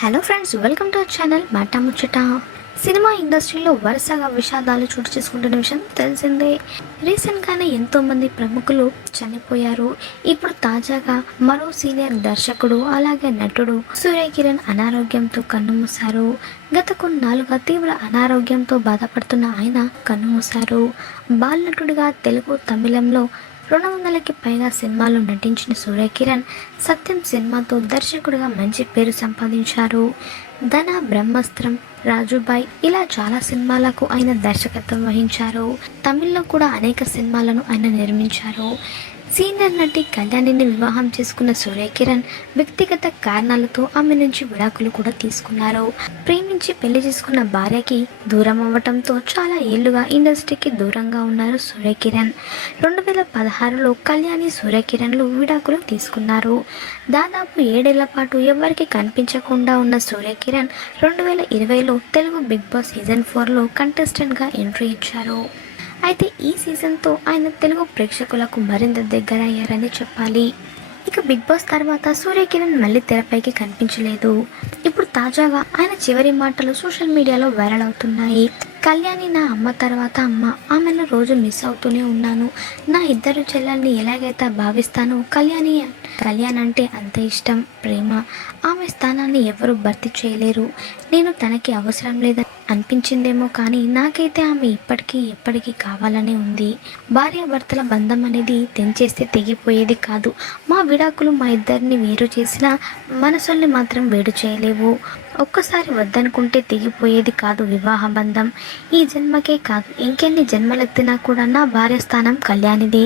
Hello friends welcome to our channel మాట ముచ్చట cinema ఇండస్ట్రీలో వరుసగా విషాదాలు చోటు చేసుకుంటున్న విషయం తెలిసిందే. రీసెంట్గానే ఎంతోమంది ప్రముఖులు చనిపోయారు. ఇప్పుడు తాజాగా మరో సీనియర్ దర్శకుడు అలాగే నటుడు సూర్య కిరణ్ అనారోగ్యంతో కన్నుమూశారు గత కొన్నాళ్ళుగా తీవ్ర అనారోగ్యంతో బాధపడుతున్న ఆయన కన్నుమూశారు బాలనటుడిగా తెలుగు తమిళంలో రెండు వందలకి పైగా సినిమాల్లో నటించిన సూర్య కిరణ్ సత్యం సినిమాతో దర్శకుడిగా మంచి పేరు సంపాదించారు. ధన బ్రహ్మాస్త్రం రాజుబాయ్ ఇలా చాలా సినిమాలకు ఆయన దర్శకత్వం వహించారు. తమిళ్ళో కూడా అనేక సినిమాలను ఆయన నిర్మించారు. సీనియర్ నటి కళ్యాణిని వివాహం చేసుకున్న సూర్య కిరణ్ వ్యక్తిగత కారణాలతో ఆమె నుంచి విడాకులు కూడా తీసుకున్నారు. ప్రేమించి పెళ్ళి చేసుకున్న భార్యకి దూరం అవ్వటంతో చాలా ఏళ్ళుగా ఇండస్ట్రీకి దూరంగా ఉన్నారు సూర్య కిరణ్ రెండు వేల పదహారులో కళ్యాణి సూర్య కిరణ్లు విడాకులు తీసుకున్నారు. దాదాపు ఏడేళ్ళ పాటు ఎవరికి కనిపించకుండా ఉన్న సూర్య కిరణ్ రెండు వేల ఇరవైలో తెలుగు బిగ్ బాస్ సీజన్ ఫోర్లో కంటెస్టెంట్గా ఎంట్రీ ఇచ్చారు. అయితే ఈ సీజన్తో ఆయన తెలుగు ప్రేక్షకులకు మరింత దగ్గర అయ్యారని చెప్పాలి. ఇక బిగ్ బాస్ తర్వాత సూర్య కిరణ్ మళ్ళీ తెరపైకి కనిపించలేదు. ఇప్పుడు తాజాగా ఆయన చివరి మాటలు సోషల్ మీడియాలో వైరల్ అవుతున్నాయి. కళ్యాణి నా అమ్మ తర్వాత అమ్మ. ఆమెను రోజు మిస్ అవుతూనే ఉన్నాను. నా ఇద్దరు చెల్లెల్ని ఎలాగైతే భావిస్తానో కళ్యాణి కళ్యాణ్ అంటే అంత ఇష్టం ప్రేమ. ఆమె స్థానాన్ని ఎవరు భర్తీ చేయలేరు. నేను తనకి అవసరం లేదని అనిపించిందేమో కానీ నాకైతే ఆమె ఇప్పటికీ ఎప్పటికీ కావాలనే ఉంది. భార్యాభర్తల బంధం అనేది తెంచేస్తే తెగిపోయేది కాదు. మా విడాకులు మా ఇద్దరిని వేరు చేసినా మనసుల్ని మాత్రం వేడు చేయలేవు. ఒక్కసారి వద్దనుకుంటే తెగిపోయేది కాదు వివాహ బంధం. ఈ జన్మకే కాదు ఇంకెన్ని జన్మలెత్తినా కూడా నా భార్య స్థానం కళ్యాణిదే.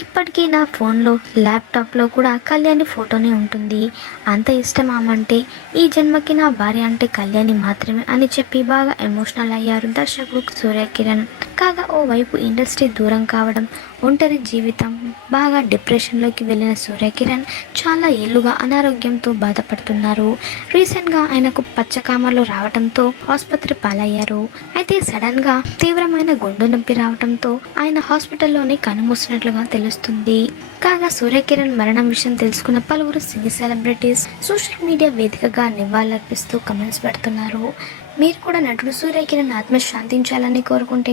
ఇప్పటికీ నా ఫోన్లో ల్యాప్టాప్లో కూడా కళ్యాణి ఫోటోనే ఉంటుంది. అంత ఇష్టం ఆమంటే ఈ జన్మకి నా భార్య అంటే కళ్యాణి మాత్రమే అని చెప్పి బాగా ఎమోషనల్ అయ్యారు దర్శకుడు సూర్య కిరణ్ కాగా ఓ వైపు ఇండస్ట్రీ దూరం కావడం ఒంటరి జీవితం బాగా డిప్రెషన్లోకి వెళ్ళిన సూర్యకిరణ్ చాలా ఏళ్ళుగా అనారోగ్యంతో బాధపడుతున్నారు. రీసెంట్గా ఆయనకు పచ్చకామర్లు రావడంతో ఆసుపత్రి పాలయ్యారు. అయితే సడన్గా తీవ్రమైన గుండె నొప్పి రావడంతో ఆయన హాస్పిటల్లోనే కనుమూసినట్లుగా తెలుస్తుంది. కాగా సూర్య కిరణ్ మరణం విషయం తెలుసుకున్న పలువురు సినీ సెలబ్రిటీస్ సోషల్ మీడియా వేదికగా నివాళులర్పిస్తూ కమెంట్స్ పెడుతున్నారు. మీరు కూడా నటుడు సూర్యకిరణ్ ఆత్మ శాంతించాలని కోరుకుంటే